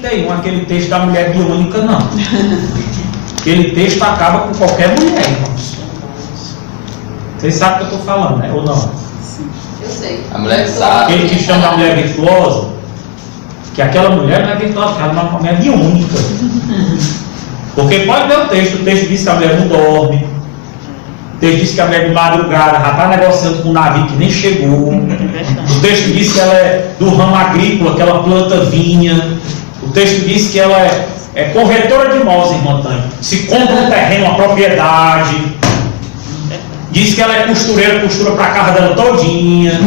31, aquele texto da mulher biônica, não. Aquele texto acaba com qualquer mulher, irmãos. Vocês sabem o que eu estou falando, né? Ou não? Sim. Eu sei. A mulher que sabe. Aquele que chama a mulher virtuosa, que aquela mulher não é virtuosa, ela é uma mulher biônica. Porque pode ver o texto diz que a mulher não dorme, o texto diz que a mulher de madrugada já está negociando com um navio que nem chegou, o texto diz que ela é do ramo agrícola, que ela planta vinha, o texto diz que ela é corretora de imóveis em montanha, se compra um terreno, uma propriedade, diz que ela é costureira, costura para a casa dela todinha.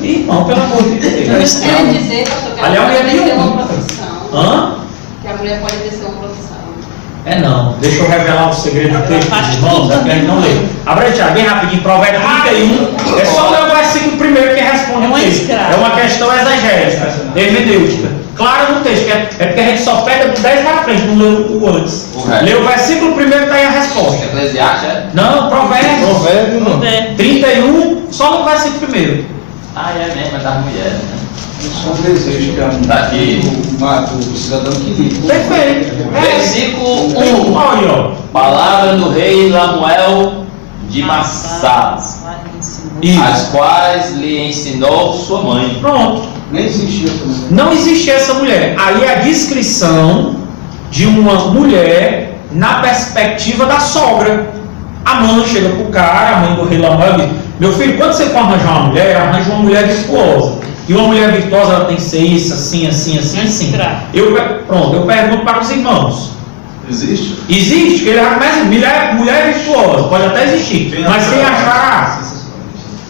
Irmão, pelo amor de Deus. Isso quer dizer, pastor, que a Aliás, mulher pode é ter uma biônica. profissão. Hã? Que a mulher pode ter uma profissão. É não, deixa eu revelar o segredo do texto dos irmãos, é que a gente não lê. Abra aí, bem rapidinho, Provérbios 31. É só ler o versículo primeiro que responde o texto. É uma questão exegética, hermenêutica. Claro no texto, é porque a gente só pega do 10 para frente, não lê o antes. Lê o versículo primeiro que está aí a resposta. Eclesiastes, é? Não, Provérbios. Provérbio não. 31, só no versículo primeiro. Ah, é mesmo, é das mulheres, né? Só um desejo que a Tá aqui. o cidadão queria. Perfeito. Versículo 1. Olha, ó. Palavra do rei Lamuel de Massás, Isso. as quais lhe ensinou sua mãe. Pronto. Nem existia também. Não existia essa mulher. Aí a descrição de uma mulher na perspectiva da sogra. A mãe chega pro cara, a mãe do rei Lamuel diz: meu filho, quando você for arranjar uma mulher, arranja uma mulher virtuosa. E uma mulher virtuosa, ela tem que ser isso, assim, assim, assim, assim. Eu pergunto para os irmãos. Existe? Existe, que ele começa, mulher virtuosa, pode até existir, mas quem achar,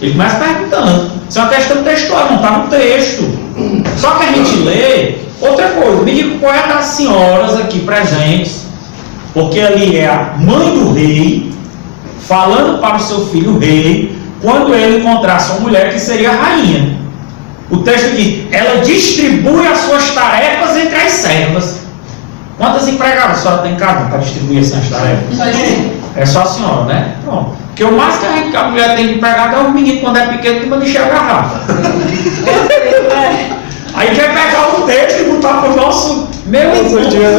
ele começa perguntando. Isso é uma questão textual, não está no texto. Só que a gente lê outra coisa. Me diga qual é das senhoras aqui presentes, porque ali é a mãe do rei falando para o seu filho o rei, quando ele encontrasse uma mulher que seria a rainha. O texto diz: ela distribui as suas tarefas entre as servas. Quantas empregadas a senhora tem em casa para distribuir essas tarefas? É só a senhora, né? Pronto. Porque o mais que a mulher tem de empregado é o menino, quando é pequeno, que manda encher a garrafa. Aí quer pegar o texto e botar para o nosso.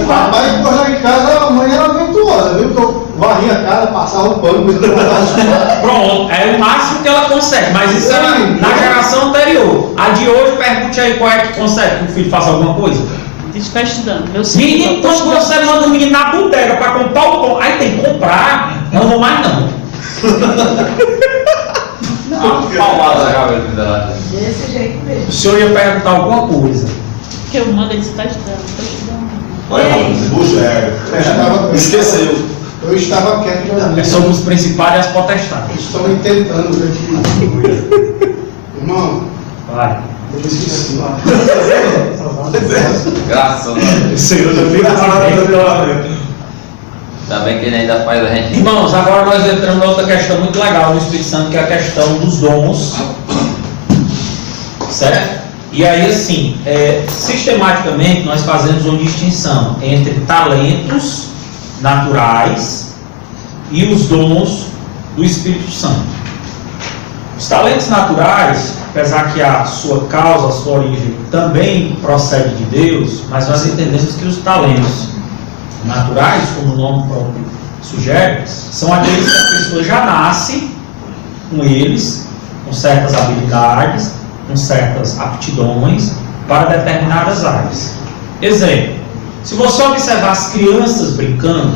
Rapaz, depois lá em casa a mãe era virtuosa, viu? Que eu varria a casa, passava o pano, Pronto, é o máximo que ela consegue, mas isso era na geração anterior. A de hoje, pergunte aí qual é que consegue que o filho faça alguma coisa. Está estudando. Menino, quando você manda o menino na bodega para comprar o pão, aí tem que comprar, não vou mais não. Palmada já vai dela. Desse jeito mesmo. O senhor ia perguntar alguma coisa. Que eu mando, ele está estudando. Está estudando. Esqueceu. Eu estava quieto É sobre os principais e as potestades. Estou me tentando ver aqui. Irmão, Vai. eu esqueci. Graças a Deus. O senhor já fez. Ainda bem que ele ainda faz a gente. Irmãos, agora nós entramos em outra questão muito legal do Espírito Santo, que é a questão dos dons. Certo? E aí, assim, sistematicamente nós fazemos uma distinção entre talentos naturais e os dons do Espírito Santo. Os talentos naturais, apesar que a sua causa, a sua origem também procede de Deus, mas nós entendemos que os talentos naturais, como o nome próprio sugere, são aqueles que a pessoa já nasce com eles, com certas habilidades, com certas aptidões para determinadas áreas. Exemplo: se você observar as crianças brincando,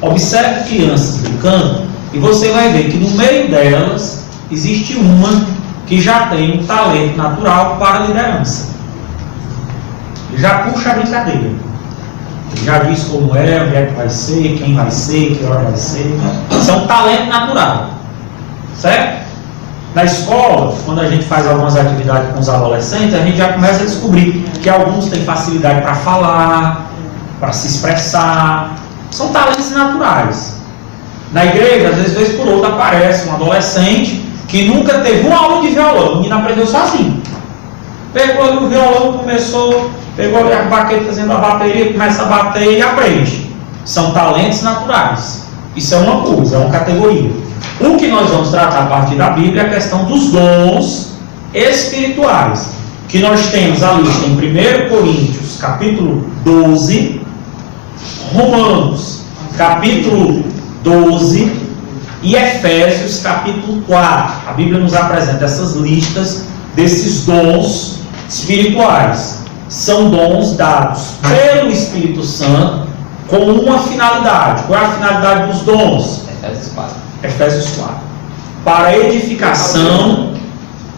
observe crianças brincando e você vai ver que no meio delas existe uma que já tem um talento natural para a liderança. Ele já puxa a brincadeira. Ele já diz como é, onde é que vai ser, quem vai ser, que hora vai ser. Isso é um talento natural. Certo? Na escola, quando a gente faz algumas atividades com os adolescentes, a gente já começa a descobrir que alguns têm facilidade para falar, para se expressar. São talentos naturais. Na igreja, às vezes por outro, aparece um adolescente que nunca teve uma aula de violão. O menino aprendeu sozinho. Pegou ali o violão, pegou ali a baqueta fazendo a bateria, começa a bater e aprende. São talentos naturais. Isso é uma coisa, é uma categoria. O que nós vamos tratar a partir da Bíblia é a questão dos dons espirituais, que nós temos a lista em 1 Coríntios, capítulo 12, Romanos, capítulo 12 e Efésios, capítulo 4. A Bíblia nos apresenta essas listas desses dons espirituais. São dons dados pelo Espírito Santo com uma finalidade. Qual é a finalidade dos dons? Efésios 4. Efésios 4. Para a edificação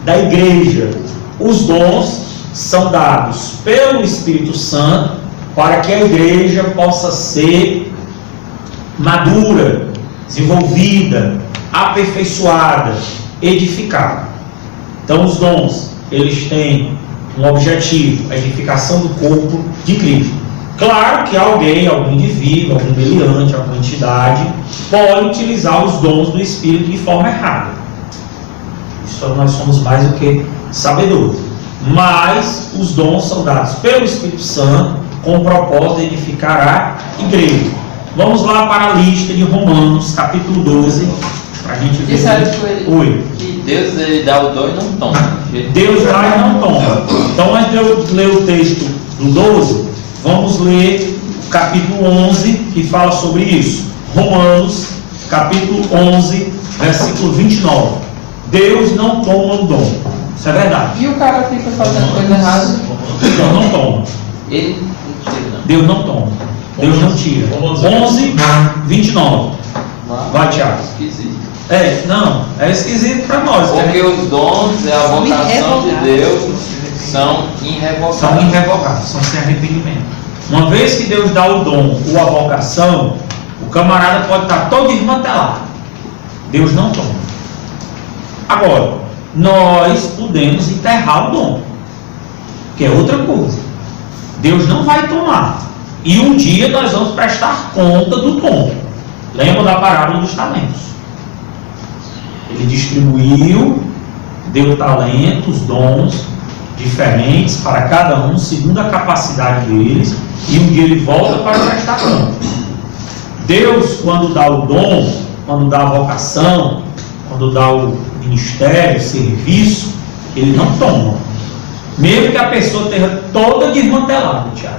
da igreja. Os dons são dados pelo Espírito Santo para que a igreja possa ser madura, desenvolvida, aperfeiçoada, edificada. Então os dons, eles têm um objetivo, a edificação do corpo de Cristo. Claro que alguém, algum indivíduo, algum meliante, alguma entidade pode utilizar os dons do Espírito de forma errada. Isso nós somos mais do que sabedores. Mas os dons são dados pelo Espírito Santo com o propósito de edificar a igreja. Vamos lá para a lista de Romanos, capítulo 12, para a gente ver. Disseram com ele Oi. que Deus ele dá o dom e não toma. Deus dá e não toma. Então, antes de eu ler o texto do 12, vamos ler o capítulo 11, que fala sobre isso. Romanos, capítulo 11, versículo 29. Deus não toma o dom. Isso é verdade. E o cara fica fazendo coisa errada? Deus não toma. Ele não tira, não. Deus não toma. Deus não tira. 11, 29. Vai, Tiago. Esquisito. Não, é esquisito para nós. Porque os dons e a São vocação de irrevogáveis. Deus são irrevogáveis. São irrevogáveis, são sem arrependimento. Uma vez que Deus dá o dom ou a vocação, o camarada pode estar todo desmantelado. Deus não toma. Agora, nós podemos enterrar o dom, que é outra coisa. Deus não vai tomar. E um dia nós vamos prestar conta do dom. Lembra da parábola dos talentos? Ele distribuiu, deu talentos, dons diferentes para cada um, segundo a capacidade deles, e um dia ele volta para prestar conta. Deus, quando dá o dom, quando dá a vocação, quando dá o ministério, o serviço, ele não toma. Mesmo que a pessoa esteja toda desmantelada, Tiago.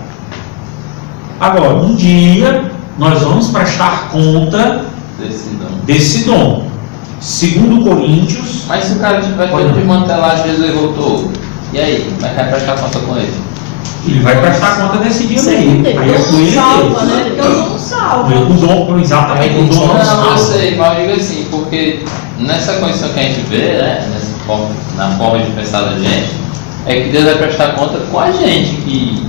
Agora, um dia, nós vamos prestar conta desse dom. Segundo Coríntios. Mas se o cara tiver todo desmantelado, Jesus voltou, e aí? Como é que vai prestar conta com ele? Ele vai prestar conta desse dia Sim, aí. Aí é com ele salva, mesmo. né? Porque o dom salva. O dom, exatamente, o dom não Não, eu salva. sei, mas eu digo assim, porque nessa condição que a gente vê, né, na forma de pensar da gente, é que Deus vai prestar conta com a gente, que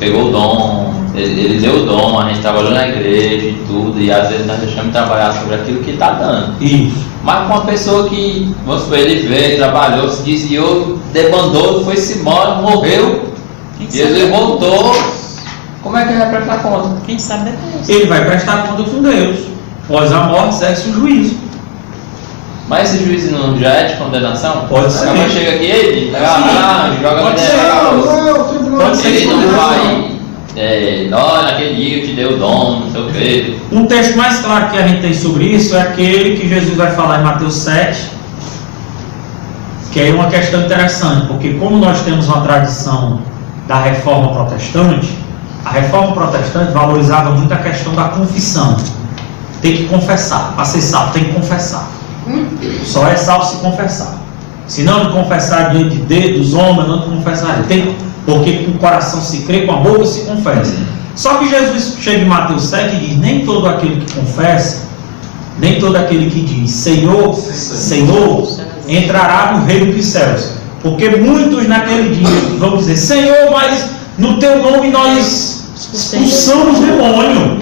pegou o dom, ele deu o dom, a gente trabalhou na igreja e tudo, e às vezes nós deixamos de trabalhar sobre aquilo que está dando. Isso. Mas com uma pessoa que, vamos supor, ele veio, trabalhou, se desviou, debandou, foi-se embora, morreu, Jesus voltou, como é que ele vai prestar conta? Quem sabe é Deus. Ele vai prestar conta com Deus. Após a morte, segue-se o juízo. Mas esse juízo não já é de condenação? Pode ser. Acaba chega aqui, ele joga Pode a ser. ideia. Pode ser Ele não condenação. vai. Olha, naquele dia eu te dei o dom, não sei o quê. Um texto mais claro que a gente tem sobre isso é aquele que Jesus vai falar em Mateus 7, que é uma questão interessante, porque como nós temos uma tradição da reforma protestante, a reforma protestante valorizava muito a questão da confissão. Tem que confessar, para ser salvo tem que confessar. Só é salvo se confessar. Se não confessar diante de Deus, dos homens, não confessar. Porque com o coração se crê, com a boca se confessa. Só que Jesus chega em Mateus 7 e diz: nem todo aquele que confessa, nem todo aquele que diz Senhor, Senhor, entrará no reino dos céus. Porque muitos naquele dia vão dizer: Senhor, mas no teu nome nós expulsamos demônio.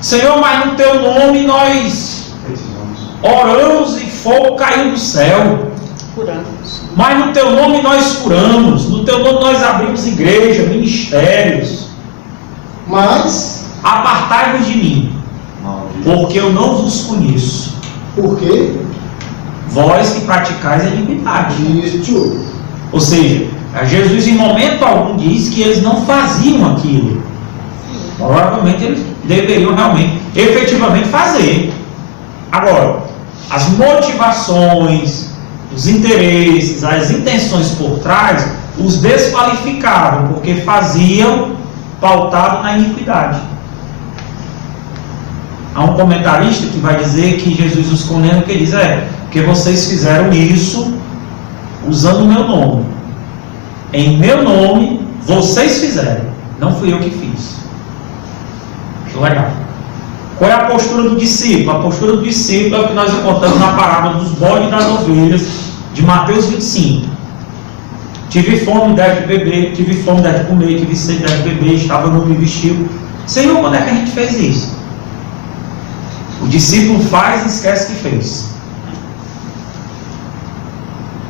Senhor, mas no teu nome nós oramos e fogo caiu do céu. Curamos. Mas no teu nome nós curamos, no teu nome nós abrimos igreja, ministérios. Mas, Apartai-vos de mim, porque eu não vos conheço. por quê? Vós que praticais a iniquidade. Isso. Ou seja, Jesus em momento algum diz que eles não faziam aquilo. Provavelmente eles deveriam realmente, efetivamente fazer. Agora, as motivações, os interesses, as intenções por trás, os desqualificavam, porque faziam pautado na iniquidade. Há um comentarista que vai dizer que Jesus os condena, que diz, porque vocês fizeram isso usando o meu nome. Em meu nome, vocês fizeram. Não fui eu que fiz. Acho legal. Qual é a postura do discípulo? A postura do discípulo é o que nós encontramos na parábola dos bodes e das ovelhas, de Mateus 25. Tive fome, deve beber, tive fome, deve comer, tive sede, deve beber, estava nu, me vestiu. Senhor, quando é que a gente fez isso? O discípulo faz e esquece que fez.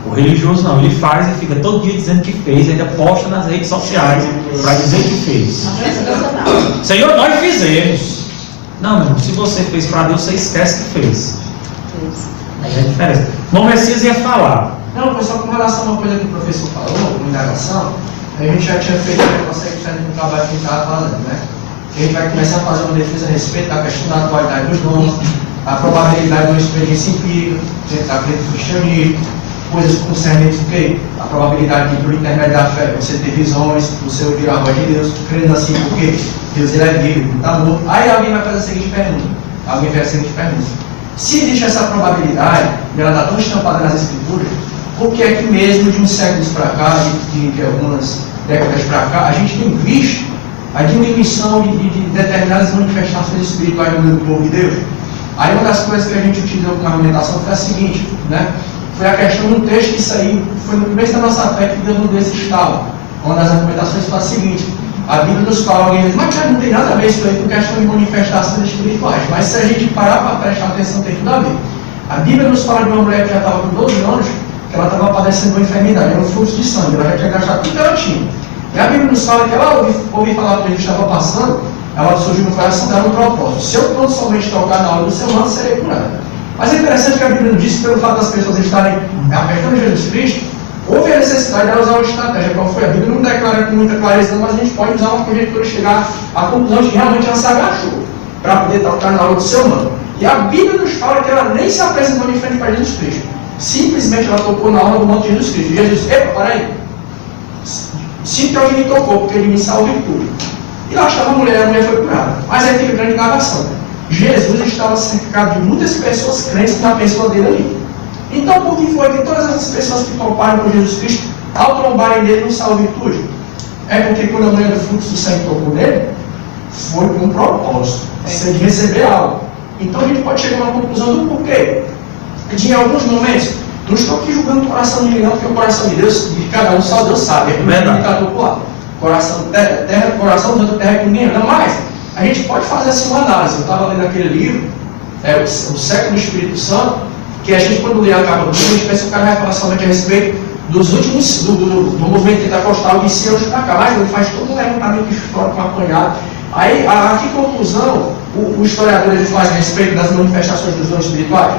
O religioso não, ele faz e fica todo dia dizendo que fez, ainda posta nas redes sociais para dizer que fez. Senhor, nós fizemos. Não, meu irmão, se você fez para Deus, você esquece que fez. Aí é a diferença. Irmão Messias ia falar. Não, foi só com relação a uma coisa que o professor falou, uma indagação. A gente já tinha feito um preconceito no trabalho que a gente estava falando, né? A gente vai começar a fazer uma defesa a respeito da questão da atualidade dos dons, a probabilidade de uma experiência empírica, dentro da frente do cristianismo, coisas concernentes o quê? A probabilidade de, por intermédio da fé, você ter visões, você ouvir a voz de Deus, crendo assim, porque Deus ele é vivo, não está morto. Aí alguém vai fazer a seguinte pergunta. Se existe essa probabilidade, e ela está tão estampada nas Escrituras, por que é que mesmo de uns séculos para cá, de algumas décadas para cá, a gente tem visto a diminuição de determinadas manifestações espirituais no meio do povo de Deus? Aí uma das coisas que a gente utilizou como argumentação foi a seguinte, né? Foi a questão de um texto que saiu, foi no começo da nossa fé que Deus nos deu esse estalo. Uma das argumentações foi a seguinte: a Bíblia nos fala, alguém diz, mas não tem nada a ver isso aí com questão de manifestações espirituais. Mas se a gente parar para prestar atenção, tem tudo a ver. A Bíblia nos fala de uma mulher que já estava com 12 anos, que ela estava padecendo uma enfermidade, era um fluxo de sangue, ela já tinha gastado tudo que ela tinha. E a Bíblia nos fala que ela ouviu falar que ele estava passando, ela surgiu no coração dela um propósito: se eu tão somente tocar na hora do seu manto, serei curada. Mas é interessante que a Bíblia nos diz que, pelo fato das pessoas estarem apertando Jesus Cristo, houve a necessidade de ela usar uma estratégia. Qual foi? A Bíblia não declara com muita clareza, mas a gente pode usar uma conjectura e chegar à conclusão de que realmente ela se agachou para poder tocar na hora do seu manto. E a Bíblia nos fala que ela nem se apresentou de frente para Jesus Cristo. Simplesmente ela tocou na hora do manto de Jesus Cristo. Jesus disse: epa, para aí. Sinto que alguém me tocou, porque ele me salvou em tudo. E lá estava a mulher foi curada. Mas aí teve grande indagação. Jesus estava cercado de muitas pessoas crentes na pessoa dele ali. Então, por que foi que todas essas pessoas que toparam com Jesus Cristo, ao trombarem nele, não salvam virtude? É porque quando a mulher do fluxo do sangue tocou nele, foi com um propósito, de receber algo. Então a gente pode chegar a uma conclusão do porquê. De em alguns momentos, não estou aqui julgando o coração de ninguém, não, porque o coração de Deus, de cada um só Deus sabe, é como é indicador popular. Coração terra, coração de outra terra que ninguém anda mais. A gente pode fazer assim uma análise. Eu estava lendo aquele livro, o Século do Espírito Santo, que a gente, quando lê a capa do livro, a gente pensa que o cara vai falar somente a respeito dos últimos, do movimento pentecostal de 100 anos para cá, mas ele faz todo um levantamento histórico apanhado. Aí, a que conclusão o historiador ele faz a respeito das manifestações dos dons espirituais?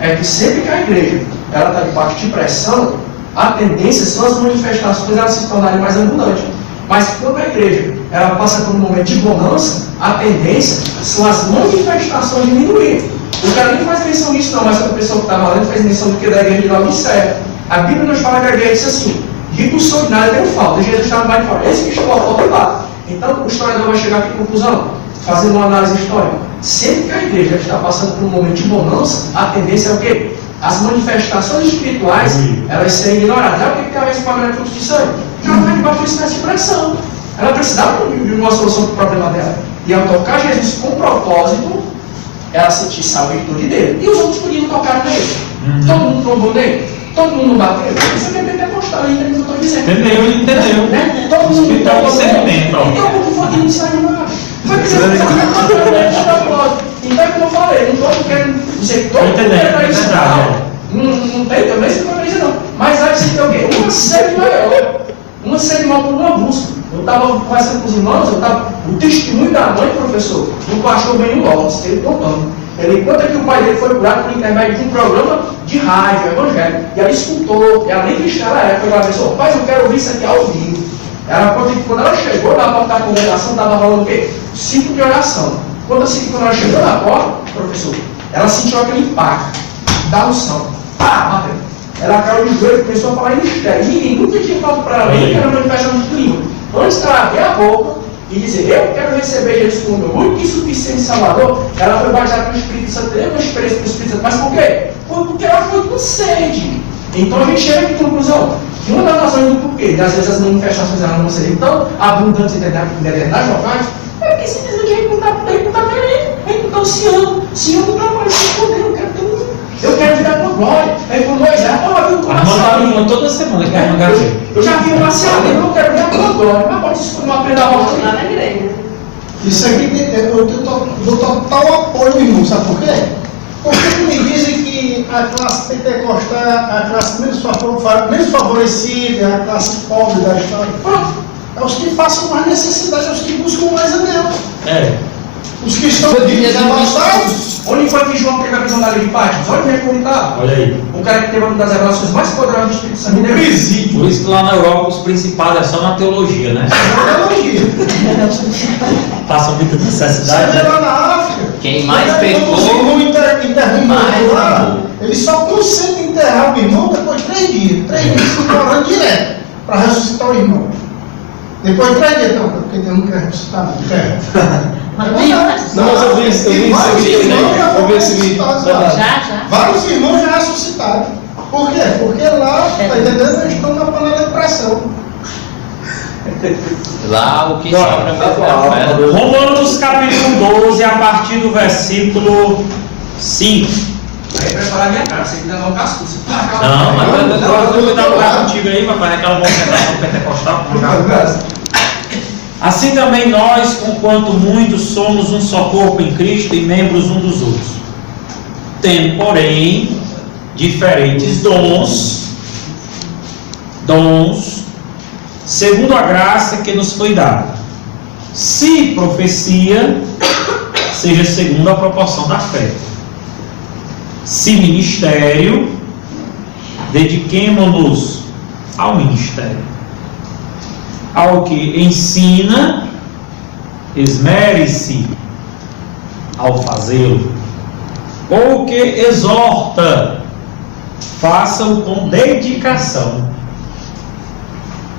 É que sempre que a igreja ela está debaixo de pressão, a tendência são as manifestações elas se tornarem mais abundantes. Mas quando a igreja ela passa por um momento de bonança, a tendência são as manifestações diminuírem. O cara nem faz menção disso não, mas a pessoa que estava lendo fez menção do que da igreja de Laodiceia. A Bíblia nos fala que a igreja disse assim: rico sou de nada, tenho falta. Jesus estava mais de fora. Esse que chegou a falta lá. Então o historiador vai chegar aqui à conclusão, fazendo uma análise histórica. Sempre que a igreja está passando por um momento de bonança, a tendência é o quê? As manifestações espirituais, elas serem ignoradas. É o que tem a ver com a mulher de fluxo de sangue? Ela está debaixo de uma espécie de pressão. Ela precisava de uma solução para o problema dela. E ao tocar Jesus com propósito, ela sentiu a virtude dele. E os outros podiam tocar nele. Todo mundo trombou nele. Todo mundo bateu. Isso é pentecostal, entendeu o que eu estou dizendo? Entendeu. Né? Todo mundo trombou nele. Então, por que foi que não se animava? Foi que você então, é como eu falei, não estou querendo dizer que todo mundo era isso. Não tem também, você não dizer não. Mas aí você tem o quê? Uma sede maior. Uma sede maior por uma busca. Eu estava conversando com os irmãos, o testemunho da mãe, professor, não baixou bem o Lopes, ele contando. Ele conta que o pai dele foi curado por intermédio de um programa de rádio evangélico. E ela escutou, ela nem cristã era, ela pensou: pai, eu quero ouvir isso aqui ao vivo. Ela conta que quando ela chegou na porta da congregação, estava falando o quê? Ciclo de oração. Quando ela chegou na porta, professor, ela sentiu aquele impacto da unção. Pá, bateu. ela caiu de joelho e começou a falar em mistério. E ninguém nunca tinha falado para ela que era manifestação de língua. Antes dela abrir a boca e dizer, eu quero receber Jesus como meu único e suficiente Salvador, ela foi batizada pelo Espírito Santo, teve uma experiência com o Espírito Santo. Mas por quê? Porque ela foi com sede. Então a gente chega aqui à conclusão. Uma das razões do porquê, às vezes as manifestações elas não serem tão abundantes em determinados locais, é porque simplesmente a gente não está querendo, a gente não está ansiando. Se eu não trabalho com poder, eu quero virar com glória. Aí com Moisés, eu vi um Armando toda semana que Armando Gabriel. eu já vi um laceado, eu não quero virar com glória. Mas pode isso não aprender a volta. Lá na igreja. Isso aqui eu dou total apoio, irmão, sabe por quê? Porque me dizem que a classe pentecostal é a classe menos favorecida, é a classe pobre da história. Pronto. É os que passam mais necessidade, é os que buscam mais a Deus. É. Os que estão abastados. Onde foi que João teve a visão da lei de Patmos? Olha como é que ele está. Olha aí. O cara que teve uma das revelações mais poderosas do Espírito Santo. Por isso que lá na Europa os principados é só na teologia, né? Passam muita necessidade. Você vê Né? lá na África. Quem mais quando pecou, os irmãos enterram o mais irmão lá, amor. eles só conseguem enterrar o irmão depois de 3 dias. 3 dias ficam orando direto para ressuscitar o irmão. Depois de 3 dias, não, porque Deus não quer ressuscitar, não. Mas não, Não, mas eu vi esse vídeo, né? Eu vi esse vídeo. já. Vários irmãos já ressuscitaram. Por quê? Porque lá, tá entendendo? Eles estão na panela de pressão. lá o que Bora, sobra mesmo é a fé. Romanos capítulo 12, a partir do versículo 5. Aí preparar minha cara, você que dá um casco. Não, mas eu vou dar um lugar contigo aí, vai fazer aquela movimentação pentecostal. Assim também nós, conquanto muitos, somos um só corpo em Cristo e membros um dos outros. Tendo, porém, diferentes dons, segundo a graça que nos foi dada. Se profecia, seja segundo a proporção da fé. Se ministério, dediquemo-nos ao ministério. Ao que ensina, esmere-se ao fazê-lo. Ou que exorta, faça-o com dedicação.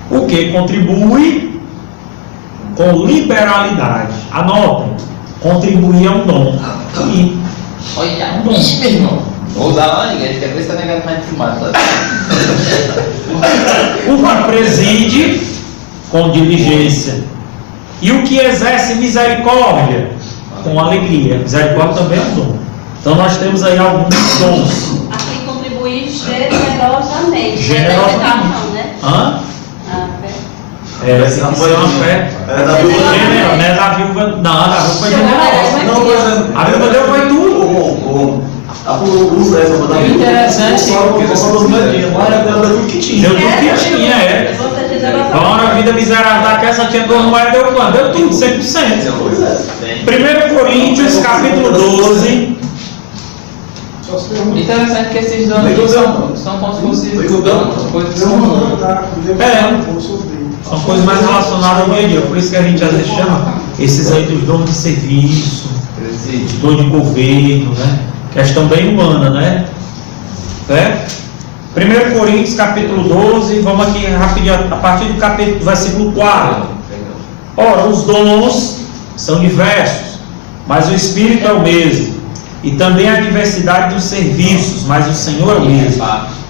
O que contribui com liberalidade. Anotem, contribuir é um dom. E Olha, ixi, meu irmão. Vou usar lá na igreja, quer ver se tá negado mais de fumar, tá? o que preside com diligência. E o que exerce misericórdia com alegria. Misericórdia também é um dom. Então nós temos aí alguns dons. Assim contribuir generosamente. Generosamente. Não, né? Hã? Ah, fé. É, tem que ser uma fé. É da viúva. Não é da viúva. Não, a da viúva foi generosa. Não, por exemplo. A viúva deu foi tudo. O Zé, da viúva. Interessante. Porque só dos medinhos. Lá ela deu tudo que tinha. Deu tudo que tinha, é. Você generosamente. Vamos na vida miserável da casa, tinha 2 moedas, deu quanto? Deu tudo, 100%. Pois é. 1 Coríntios, capítulo 12. Só se tem um. Interessante que esses Nem donos cuidando. são como se fossem Nem cuidando. coisas que Eu são não humanas. São coisas mais relacionadas ao dia a dia. Por isso que a gente às vezes chama esses aí dos dons de serviço, dom de governo, né? Questão bem humana, né? Certo? 1 Coríntios, capítulo 12, vamos aqui rapidinho, a partir do capítulo, do versículo 4. Ora, os dons são diversos, mas o Espírito é o mesmo. E também a diversidade dos serviços, mas o Senhor é o mesmo.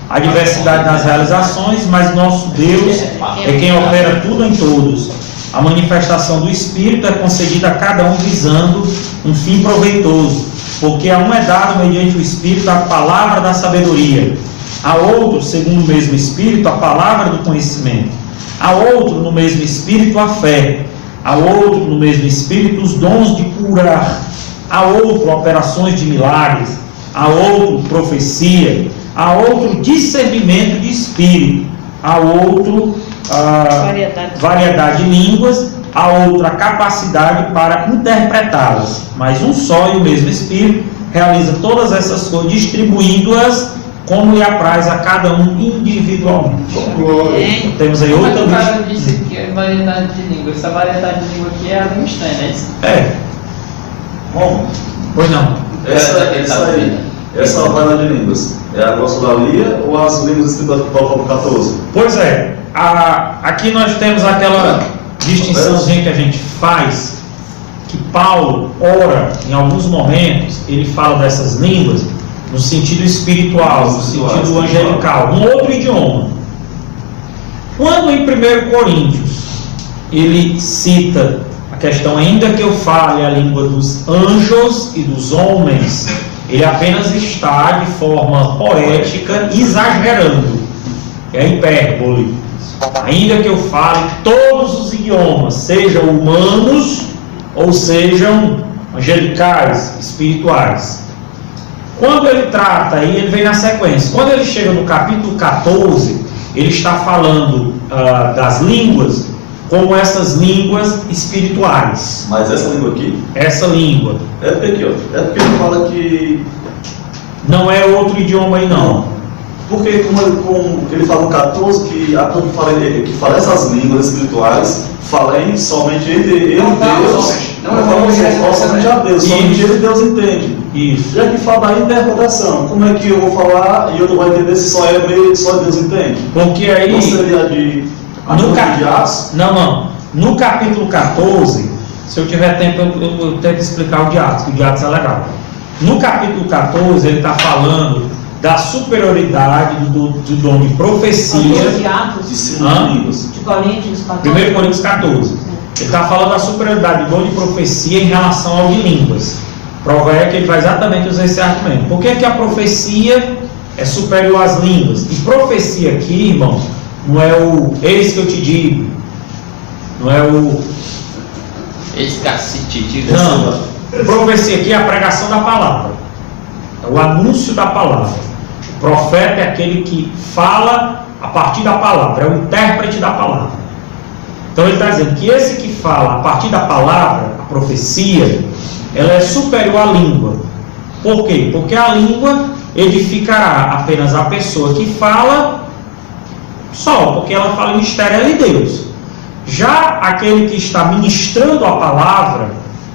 A diversidade das realizações, mas nosso Deus é quem opera tudo em todos. A manifestação do Espírito é concedida a cada um visando um fim proveitoso, porque a um é dado mediante o Espírito a palavra da sabedoria, a outro, segundo o mesmo Espírito, a palavra do conhecimento, a outro, no mesmo Espírito, a fé, a outro, no mesmo Espírito, os dons de curar, a outro, operações de milagres, a outro, profecia, a outro, discernimento de espírito, a outro, variedade de línguas, a outra, capacidade para interpretá-las. Mas um só e o mesmo Espírito realiza todas essas coisas, distribuindo-as como lhe apraz a cada um individualmente. Então, temos aí outra O cara lista. disse que é variedade de língua. Essa variedade de língua aqui é a língua estranha, né? É, Bom, pois não. essa variedade de línguas É a glossolalia ou as línguas escritas do Paulo 14? Pois é, aqui nós temos aquela distinçãozinha que a gente faz, que Paulo ora, em alguns momentos, ele fala dessas línguas no sentido espiritual, no sentido angelical, um outro idioma. Quando em 1 Coríntios ele cita a questão, ainda que eu fale a língua dos anjos e dos homens, ele apenas está de forma poética exagerando, é a hipérbole. Ainda que eu fale todos os idiomas, sejam humanos ou sejam angelicais, espirituais. Quando ele trata, aí ele vem na sequência, quando ele chega no capítulo 14, ele está falando das línguas como essas línguas espirituais. Mas essa língua aqui? Essa língua. É porque aqui, ó. É porque ele fala que... Não é outro idioma aí, não. Porque como ele fala no 14, que fala essas línguas espirituais, fala somente entre ele e Deus. Não é somente a Deus, somente ele e Deus entende. Isso. Já que fala da interpretação, como é que eu vou falar e eu não vou entender se só Deus entende? Porque aí... Não seria de... Não. No capítulo 14, se eu tiver tempo, eu tento explicar o de Atos, que o de Atos é legal. No capítulo 14, ele está falando da superioridade do dom de profecia. De Atos, De Coríntios, 14. 1 Coríntios 14. Ele está falando da superioridade do dom de profecia em relação ao de línguas. Prova é que ele vai exatamente usar esse argumento. Por que a profecia é superior às línguas? E profecia aqui, irmão, não é o eis que eu te digo, não é o Escacite. não, profecia aqui é a pregação da palavra, é o anúncio da palavra. O profeta é aquele que fala a partir da palavra, é o intérprete da palavra. Então ele está dizendo que esse que fala a partir da palavra, a profecia, ela é superior à língua. Por quê? Porque a língua edificará apenas a pessoa que fala só, porque ela fala em mistério de Deus. Já aquele que está ministrando a palavra,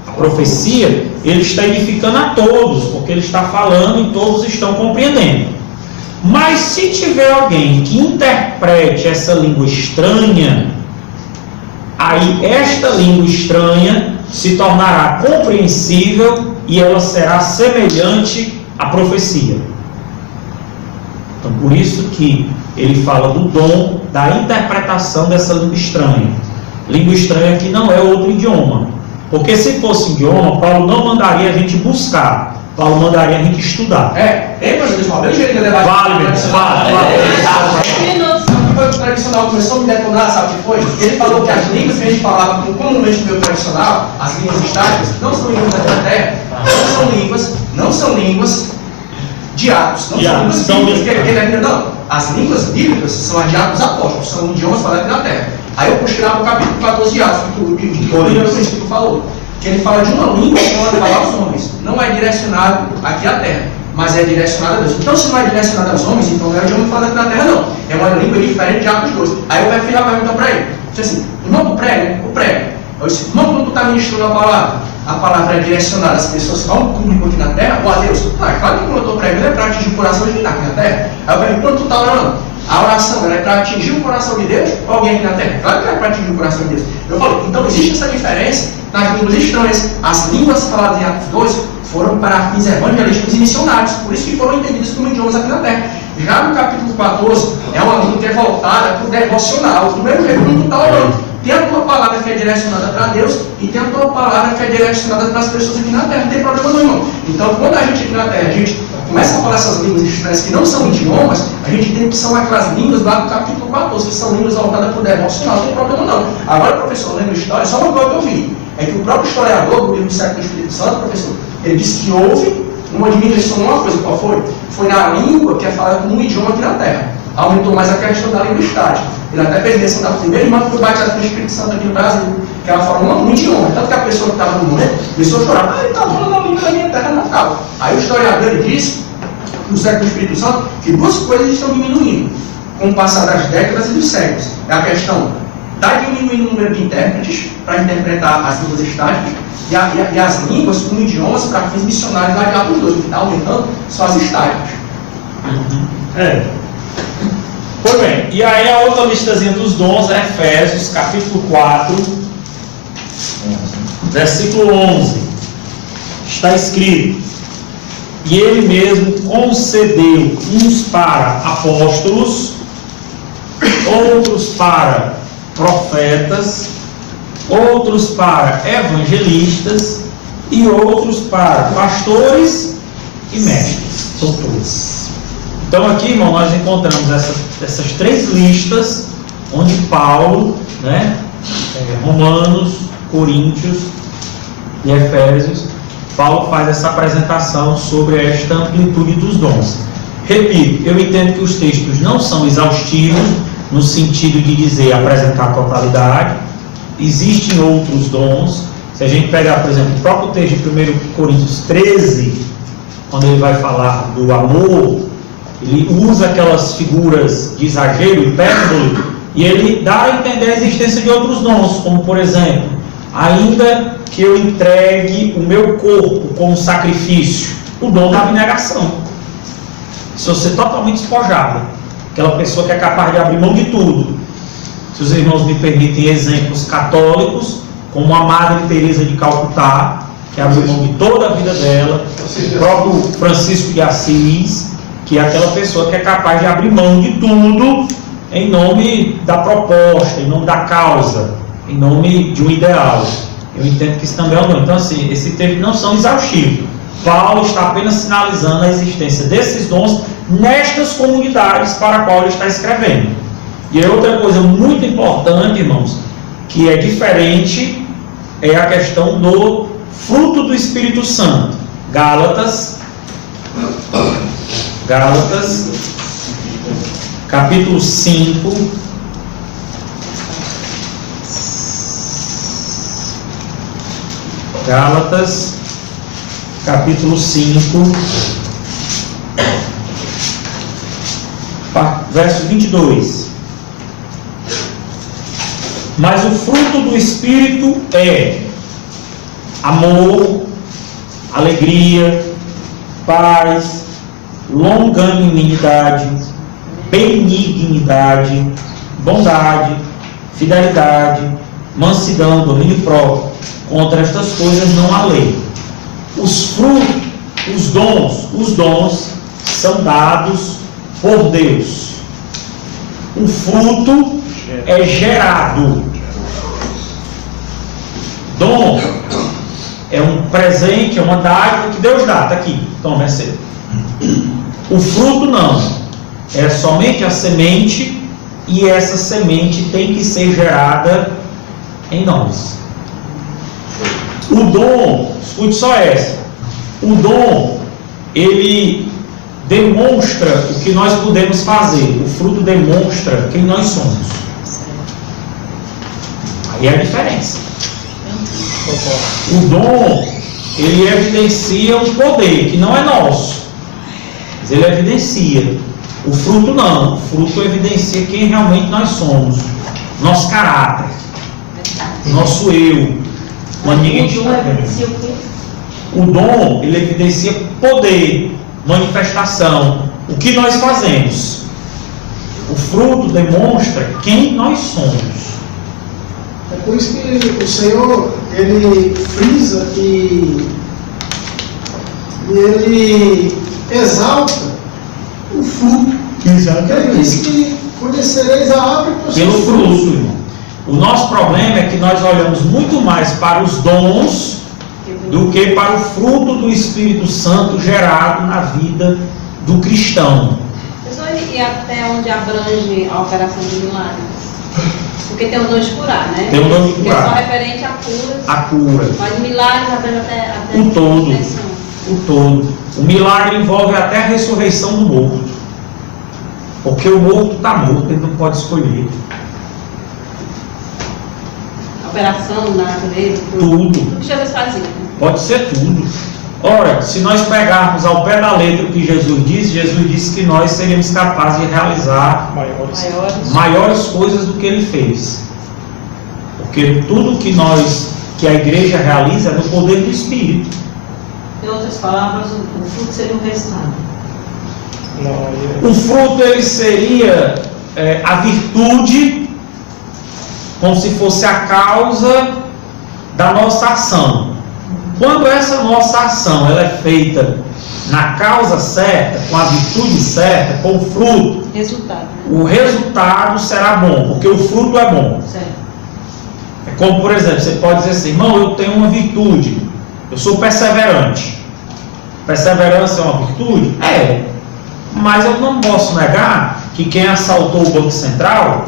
a profecia, ele está edificando a todos, porque ele está falando e todos estão compreendendo. Mas se tiver alguém que interprete essa língua estranha, aí esta língua estranha se tornará compreensível e ela será semelhante à profecia. Então, por isso que ele fala do dom da interpretação dessa língua estranha. Língua estranha que não é outro idioma. Porque se fosse idioma, Paulo não mandaria a gente buscar. Paulo mandaria a gente estudar. Vale, O tradicional começou a me detonar, sabe o que foi? Ele falou que as línguas que a gente falava comumente no meio tradicional, as línguas estáticas, não são línguas da terra, não são línguas de Atos, não são línguas bíblicas. Não, as línguas bíblicas são as de Atos Apóstolos, são idiomas falados na terra. Aí eu puxei lá no capítulo 14 de Atos, que o princípio falou, que ele fala de uma língua que não é falar aos homens, não é direcionado aqui à terra, mas é direcionado a Deus. Então, se não é direcionado aos homens, então não é o idioma falado na terra, não. É uma língua diferente de Atos 2. Aí eu fiz a pergunta para ele. Disse assim, irmão, tu prega? Eu prego. Eu disse, irmão, quando tu está ministrando a palavra é direcionada às pessoas, ao público aqui na terra, ou a Deus? Ah, claro que quando eu estou pregando é para atingir o coração de quem está aqui na terra. Aí eu pergunto, quando tu está orando, a oração é para atingir o coração de Deus ou alguém aqui na terra? Claro que é para atingir o coração de Deus. Eu falo, então existe essa diferença nas línguas estranhas. As línguas faladas em Atos 2 foram para fins evangelísticos e missionários, por isso que foram entendidas como idiomas aqui na terra. Já no capítulo 14, é uma língua que é voltada para o devocional. Do mesmo jeito que tu está orando. Tem a tua palavra que é direcionada para Deus e tem a tua palavra que é direcionada para as pessoas aqui na terra. Não tem problema não, irmão. Então, quando a gente aqui na terra, a gente começa a falar essas línguas estranhas que não são idiomas, a gente tem que são aquelas línguas lá do capítulo 14, que são línguas voltadas para o devocional. Não tem problema não. Agora, professor, lendo história, só uma coisa que eu vi. É que o próprio historiador do livro do século do Espírito Santo, professor, ele disse que houve uma diminuição numa coisa. Qual foi? Foi na língua que é falada como um idioma aqui na terra. Aumentou mais a questão da língua estática. Ele até fez menção da primeira irmã que foi batizada pelo Espírito Santo aqui no Brasil, que ela falou um idioma. Tanto que a pessoa que estava no momento começou a chorar. Ele estava falando a língua da minha terra natal. Aí o historiador ele disse, no século do Espírito Santo, que duas coisas estão diminuindo com o passar das décadas e dos séculos. É a questão da diminuindo o número de intérpretes para interpretar as línguas estáticas e as línguas como idiomas para fins missionários lá de Atos 2. O que está aumentando são as estáticas. Pois bem, e aí a outra listazinha dos dons é Efésios, capítulo 4, versículo 11. Está escrito: e ele mesmo concedeu uns para apóstolos, outros para profetas, outros para evangelistas e outros para pastores e mestres, doutores. Então aqui, irmão, nós encontramos essas três listas onde Paulo, Romanos, Coríntios e Efésios, Paulo faz essa apresentação sobre esta amplitude dos dons. Repito, eu entendo que os textos não são exaustivos no sentido de dizer apresentar a totalidade. Existem outros dons. Se a gente pegar, por exemplo, o próprio texto de 1 Coríntios 13, quando ele vai falar do amor, ele usa aquelas figuras de exagero, hipérbole, e ele dá a entender a existência de outros dons, como por exemplo, ainda que eu entregue o meu corpo como sacrifício, o dom da abnegação. Se eu ser totalmente despojado, aquela pessoa que é capaz de abrir mão de tudo. Se os irmãos me permitem exemplos católicos, como a Madre Teresa de Calcutá, que abriu mão de toda a vida dela, o próprio Francisco de Assis, que é aquela pessoa que é capaz de abrir mão de tudo em nome da proposta, em nome da causa, em nome de um ideal. Eu entendo que isso também é um dom. Então, assim, esses textos não são exaustivos. Paulo está apenas sinalizando a existência desses dons nestas comunidades para a qual ele está escrevendo. E outra coisa muito importante, irmãos, que é diferente, é a questão do fruto do Espírito Santo. Gálatas, capítulo 5, Gálatas, capítulo 5, verso 22. Mas o fruto do Espírito é amor, alegria, paz, longanimidade, benignidade, bondade, fidelidade, mansidão, domínio próprio. Contra estas coisas não há lei. Os frutos, os dons são dados por Deus. O fruto é gerado. Dom é um presente, é uma dádiva que Deus dá. Está aqui, toma, receba. O fruto não. É somente a semente, e essa semente tem que ser gerada em nós. O dom, escute só essa. O dom, ele demonstra o que nós podemos fazer. O fruto demonstra quem nós somos. Aí é a diferença. O dom, ele evidencia um poder que não é nosso, mas ele evidencia. O fruto não. O fruto evidencia quem realmente nós somos. Nosso caráter, nosso eu. Quando ninguém está vendo. O dom, ele evidencia poder, manifestação, o que nós fazemos. O fruto demonstra quem nós somos. É por isso que o Senhor, ele frisa e ele exalta o fruto. Ele diz que conhecereis a árvore pelo fruto, irmão. O nosso problema é que nós olhamos muito mais para os dons do que para o fruto do Espírito Santo gerado na vida do cristão. E até onde abrange a operação de milagres? Porque tem o dom de curar, né? Tem o dom de que curar. é só referente a curas. A cura. Mas milagres abrange até o todo. a O todo. O milagre envolve até a ressurreição do morto. Porque o morto está morto, ele não pode escolher. Operação na natureza, tudo. O que Jesus fazia? Pode ser tudo. Ora, se nós pegarmos ao pé da letra o que Jesus disse que nós seríamos capazes de realizar maiores coisas do que ele fez. Porque tudo que a igreja realiza é no poder do Espírito. Em outras palavras, o fruto seria um resultado. O fruto ele seria a virtude, como se fosse a causa da nossa ação. Quando essa nossa ação ela é feita na causa certa, com a virtude certa, com o fruto, Resultado. o resultado será bom, porque o fruto é bom. Certo. É como, por exemplo, você pode dizer assim, irmão, eu tenho uma virtude, eu sou perseverante. Perseverança é uma virtude? É. Mas eu não posso negar que quem assaltou o Banco Central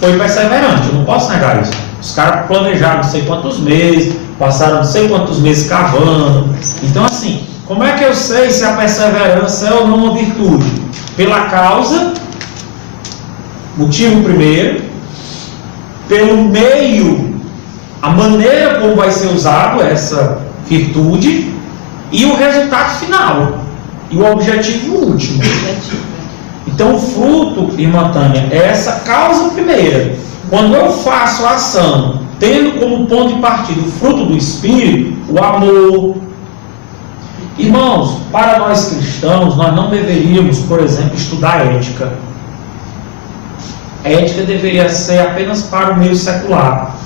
foi perseverante, eu não posso negar isso. Os caras planejaram não sei quantos meses, passaram não sei quantos meses cavando. Então, assim, como é que eu sei se a perseverança é ou não uma virtude? Pela causa, motivo primeiro, pelo meio, a maneira como vai ser usado essa virtude e o resultado final, e o objetivo último. Então, o fruto, irmã Tânia, é essa causa primeira. Quando eu faço a ação, tendo como ponto de partida o fruto do Espírito, o amor. Irmãos, para nós cristãos, nós não deveríamos, por exemplo, estudar ética. A ética deveria ser apenas para o meio secular,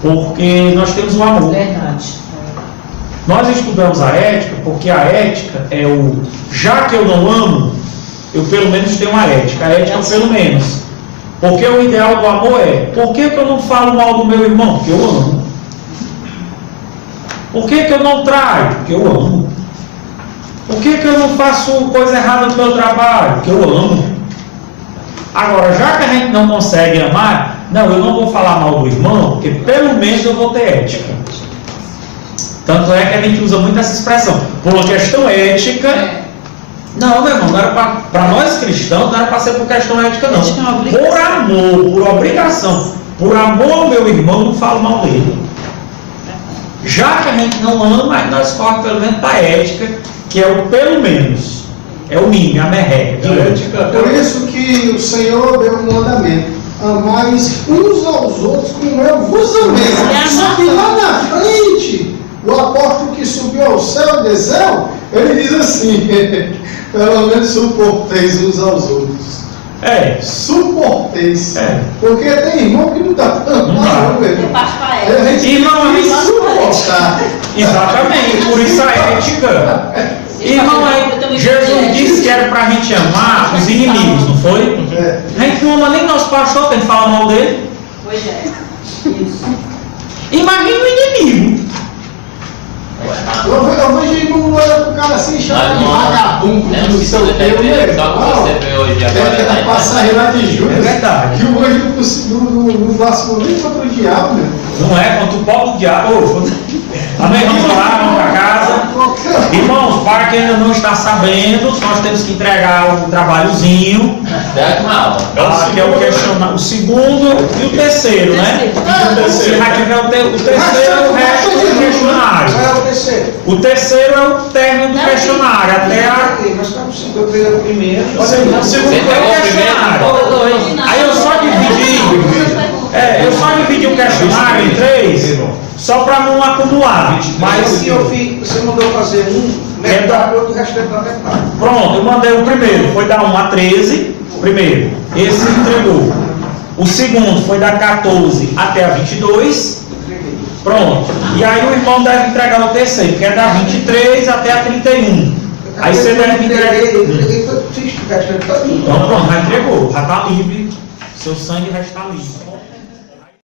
porque nós temos o amor. Verdade. Nós estudamos a ética porque a ética é o... Já que eu não amo, eu pelo menos tenho uma ética. A ética é o pelo menos. Porque o ideal do amor é: por que eu não falo mal do meu irmão? Porque eu amo. Por que eu não traio? Porque eu amo. Por que eu não faço coisa errada no meu trabalho? Porque eu amo. Agora, já que a gente não consegue amar, não, eu não vou falar mal do irmão, porque pelo menos eu vou ter ética. Tanto é que a gente usa muito essa expressão. Por uma questão ética... Não, meu irmão, não era para nós cristãos, não era para ser por questão ética, não. Por amor, por obrigação, por amor ao meu irmão, não falo mal dele. Já que a gente não ama, aí nós corremos pelo menos para a ética, que é o pelo menos, é o mínimo, a merreca. Por isso que o Senhor deu um mandamento: amais uns aos outros como eu vos amei. Só que lá na frente, o apóstolo que subiu ao céu e desceu, ele diz assim: pelo menos suporteis uns aos outros. Suporteis. Porque tem irmão que não está falando mal, meu irmão. A gente Irmão, tem que suportar. Exatamente, por isso a ética. Irmão, Jesus disse que era para a gente amar os inimigos, não foi? A gente não ama nem nosso pastor, tem que falar mal dele. Pois é. Isso. Imagina o inimigo. Eu vejo irmão olhando pro cara assim, chama de vagabundo, não sei o que, Só que você vê hoje agora. quer passar lá de Judas. É verdade. Que o anjo não blasfemou nem contra o diabo, meu. Não é contra o povo do diabo. Amém? Vamos lá, vamos para casa. Irmãos, para quem ainda não está sabendo, nós temos que entregar um trabalhozinho. Que é o questionário, o segundo e o terceiro, né? Se já tiver o terceiro, o resto do questionário. O terceiro é o término do questionário, até a... Eu peguei o primeiro. O segundo é o questionário. Aí eu só dividi o questionário em 3, só para não acumular. Mas você mandou fazer metade, o resto é da metade. Pronto, eu mandei o primeiro, foi da 1 a 13, primeiro, esse entregou. O segundo foi da 14 até a 22, pronto. E aí o irmão deve entregar o terceiro, que é da 23 até a 31. Aí você deve entregar. Então pronto, já entregou, já está livre, seu sangue já está livre.